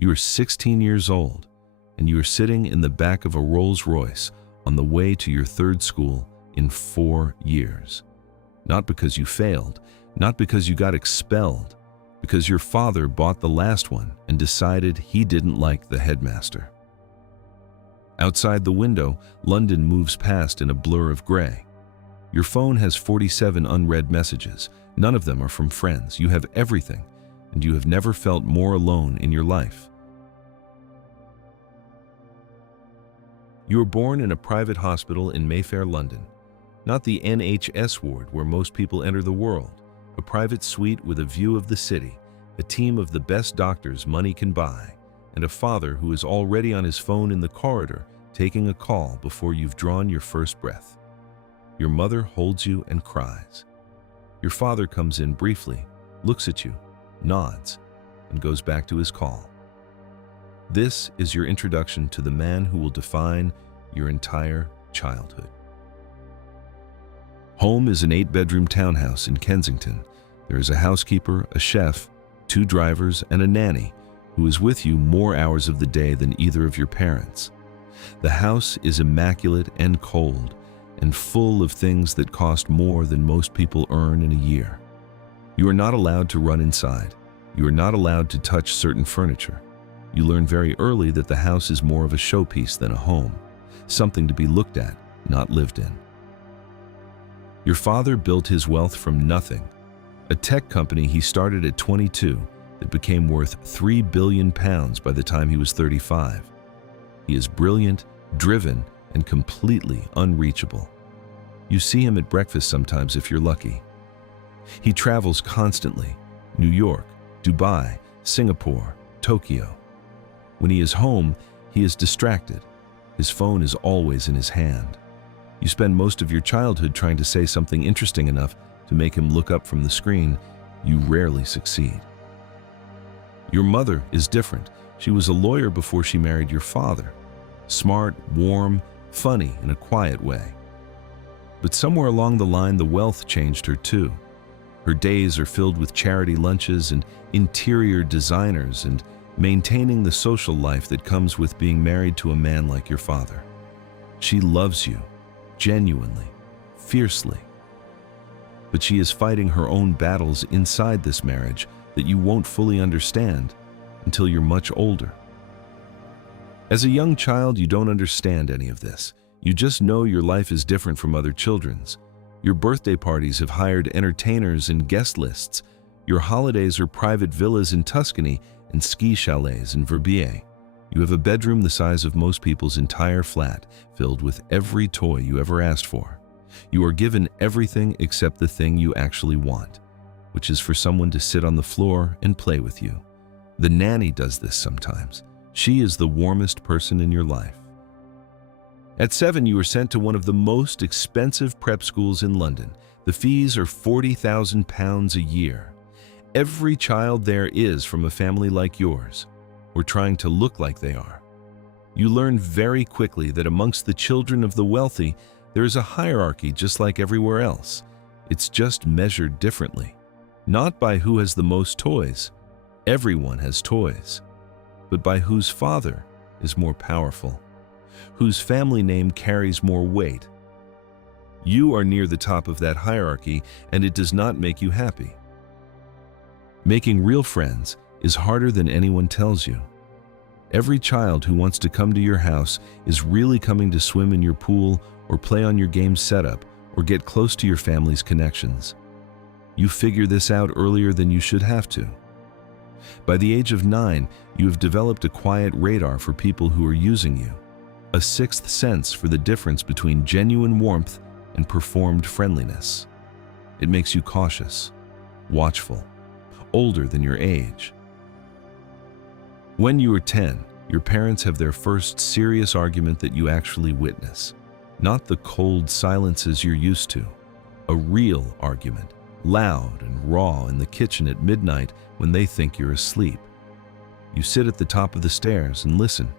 You are 16 years old, and you are sitting in the back of a Rolls Royce on the way to your third school in 4 years. Not because you failed, not because you got expelled, because your father bought the last one and decided he didn't like the headmaster. Outside the window, London moves past in a blur of gray. Your phone has 47 unread messages. None of them are from friends. You have everything, and you have never felt more alone in your life. You were born in a private hospital in Mayfair, London. Not the NHS ward where most people enter the world. A private suite with a view of the city, a team of the best doctors money can buy, and a father who is already on his phone in the corridor taking a call before you've drawn your first breath. Your mother holds you and cries. Your father comes in briefly, looks at you, nods, and goes back to his call. This is your introduction to the man who will define your entire childhood. Home is an 8-bedroom townhouse in Kensington. There is a housekeeper, a chef, 2 drivers, and a nanny who is with you more hours of the day than either of your parents. The house is immaculate and cold, and full of things that cost more than most people earn in a year. You are not allowed to run inside. You are not allowed to touch certain furniture. You learn very early that the house is more of a showpiece than a home, something to be looked at, not lived in. Your father built his wealth from nothing, a tech company he started at 22 that became worth £3 billion by the time he was 35. He is brilliant, driven, and completely unreachable. You see him at breakfast sometimes if you're lucky. He travels constantly: New York, Dubai, Singapore, Tokyo. When he is home, he is distracted. His phone is always in his hand. You spend most of your childhood trying to say something interesting enough to make him look up from the screen. You rarely succeed. Your mother is different. She was a lawyer before she married your father. Smart, warm, funny in a quiet way. But somewhere along the line, the wealth changed her too. Her days are filled with charity lunches and interior designers and maintaining the social life that comes with being married to a man like your father. She loves you, genuinely, fiercely. But she is fighting her own battles inside this marriage that you won't fully understand until you're much older. As a young child, you don't understand any of this. You just know your life is different from other children's. Your birthday parties have hired entertainers and guest lists. Your holidays are private villas in Tuscany and ski chalets in Verbier. You have a bedroom the size of most people's entire flat, filled with every toy you ever asked for. You are given everything except the thing you actually want, which is for someone to sit on the floor and play with you. The nanny does this sometimes. She is the warmest person in your life. At 7, you are sent to one of the most expensive prep schools in London. The fees are £40,000 a year. Every child there is from a family like yours, or trying to look like they are. You learn very quickly that amongst the children of the wealthy, there is a hierarchy just like everywhere else. It's just measured differently. Not by who has the most toys. Everyone has toys. But by whose father is more powerful, whose family name carries more weight. You are near the top of that hierarchy, and it does not make you happy. Making real friends is harder than anyone tells you. Every child who wants to come to your house is really coming to swim in your pool or play on your game setup or get close to your family's connections. You figure this out earlier than you should have to. By the age of 9, you have developed a quiet radar for people who are using you, a sixth sense for the difference between genuine warmth and performed friendliness. It makes you cautious, watchful, older than your age. When you are 10, your parents have their first serious argument that you actually witness. Not the cold silences you're used to, a real argument, loud and raw in the kitchen at midnight when they think you're asleep. You sit at the top of the stairs and listen.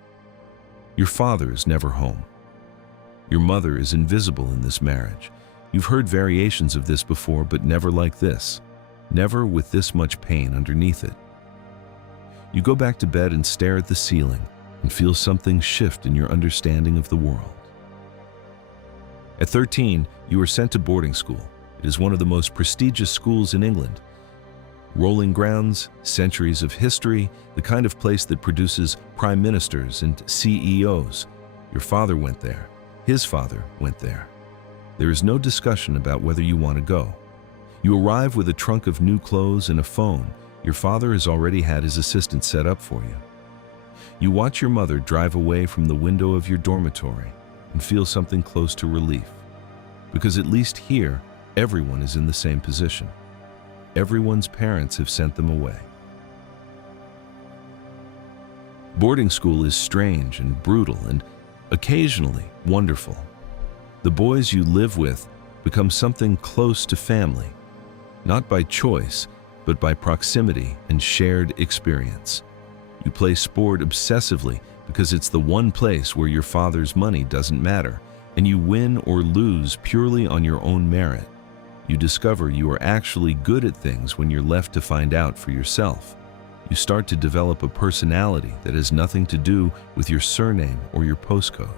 Your father is never home. Your mother is invisible in this marriage. You've heard variations of this before, but never like this. Never with this much pain underneath it. You go back to bed and stare at the ceiling and feel something shift in your understanding of the world. At 13, you are sent to boarding school. It is one of the most prestigious schools in England. Rolling grounds, centuries of history, the kind of place that produces prime ministers and CEOs. Your father went there. His father went there. There is no discussion about whether you want to go. You arrive with a trunk of new clothes and a phone. Your father has already had his assistant set up for you. You watch your mother drive away from the window of your dormitory and feel something close to relief. Because at least here, everyone is in the same position. Everyone's parents have sent them away. Boarding school is strange and brutal and occasionally wonderful. The boys you live with become something close to family, not by choice, but by proximity and shared experience. You play sport obsessively because it's the one place where your father's money doesn't matter, and you win or lose purely on your own merit. You discover you are actually good at things when you're left to find out for yourself. You start to develop a personality that has nothing to do with your surname or your postcode.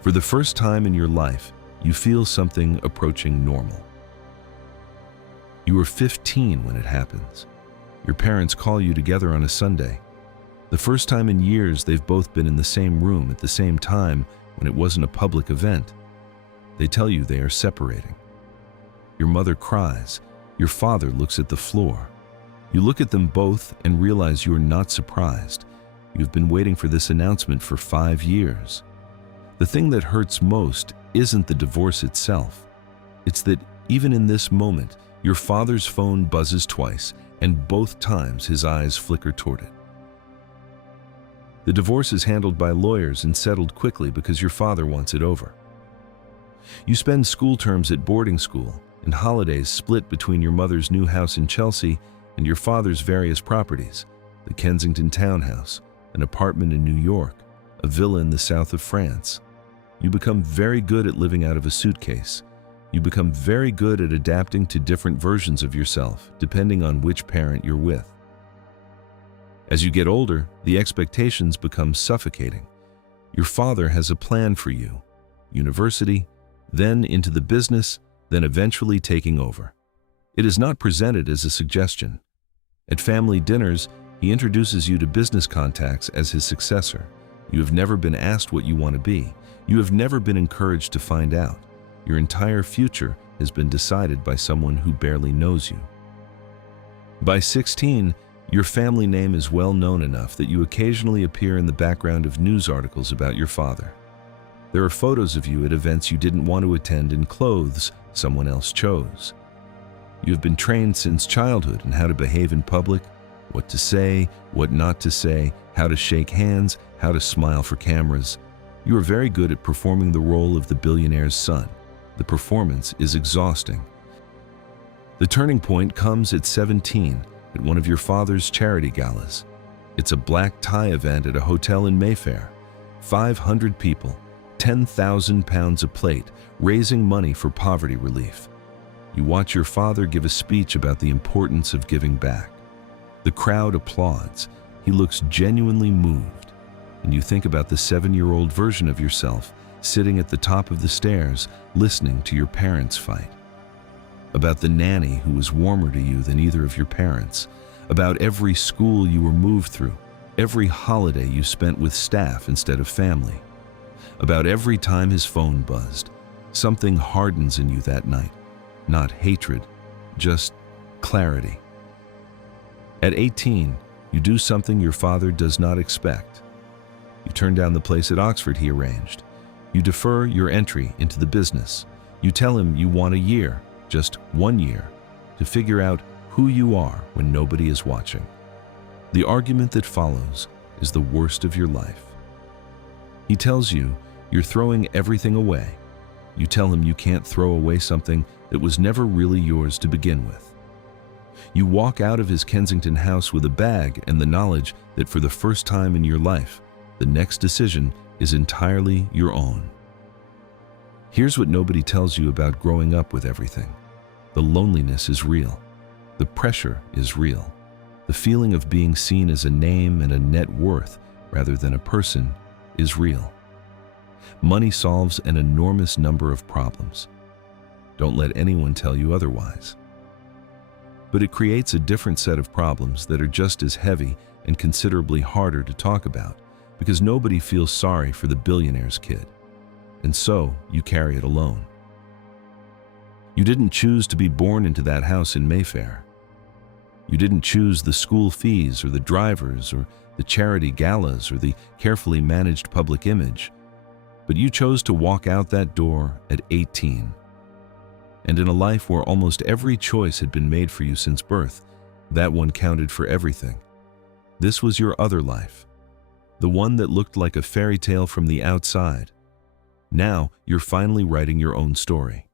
For the first time in your life, you feel something approaching normal. You are 15 when it happens. Your parents call you together on a Sunday. The first time in years they've both been in the same room at the same time when it wasn't a public event. They tell you they are separating. Your mother cries. Your father looks at the floor. You look at them both and realize you are not surprised. You've been waiting for this announcement for 5 years. The thing that hurts most isn't the divorce itself. It's that even in this moment, your father's phone buzzes twice, and both times his eyes flicker toward it. The divorce is handled by lawyers and settled quickly because your father wants it over. You spend school terms at boarding school and holidays split between your mother's new house in Chelsea and your father's various properties, the Kensington townhouse, an apartment in New York, a villa in the south of France. You become very good at living out of a suitcase. You become very good at adapting to different versions of yourself, depending on which parent you're with. As you get older, the expectations become suffocating. Your father has a plan for you: university, then into the business, then eventually taking over. It is not presented as a suggestion. At family dinners, he introduces you to business contacts as his successor. You have never been asked what you want to be. You have never been encouraged to find out. Your entire future has been decided by someone who barely knows you. By 16, your family name is well known enough that you occasionally appear in the background of news articles about your father. There are photos of you at events you didn't want to attend in clothes someone else chose. You have been trained since childhood in how to behave in public, what to say, what not to say, how to shake hands, how to smile for cameras. You are very good at performing the role of the billionaire's son. The performance is exhausting. The turning point comes at 17 at one of your father's charity galas. It's a black tie event at a hotel in Mayfair. 500 people, £10,000 a plate, raising money for poverty relief. You watch your father give a speech about the importance of giving back. The crowd applauds. He looks genuinely moved. And you think about the 7-year-old version of yourself sitting at the top of the stairs, listening to your parents fight. About the nanny who was warmer to you than either of your parents. About every school you were moved through, every holiday you spent with staff instead of family. About every time his phone buzzed. Something hardens in you that night. Not hatred, just clarity. At 18, you do something your father does not expect. You turn down the place at Oxford he arranged. You defer your entry into the business. You tell him you want a year, just 1 year, to figure out who you are when nobody is watching. The argument that follows is the worst of your life. He tells you you're throwing everything away. You tell him you can't throw away something that was never really yours to begin with. You walk out of his Kensington house with a bag and the knowledge that for the first time in your life, the next decision is entirely your own. Here's what nobody tells you about growing up with everything. The loneliness is real. The pressure is real. The feeling of being seen as a name and a net worth rather than a person is real. Money solves an enormous number of problems. Don't let anyone tell you otherwise. But it creates a different set of problems that are just as heavy and considerably harder to talk about because nobody feels sorry for the billionaire's kid. And so you carry it alone. You didn't choose to be born into that house in Mayfair. You didn't choose the school fees or the drivers or the charity galas or the carefully managed public image, but you chose to walk out that door at 18. And in a life where almost every choice had been made for you since birth, that one counted for everything. This was your other life, the one that looked like a fairy tale from the outside. Now you're finally writing your own story.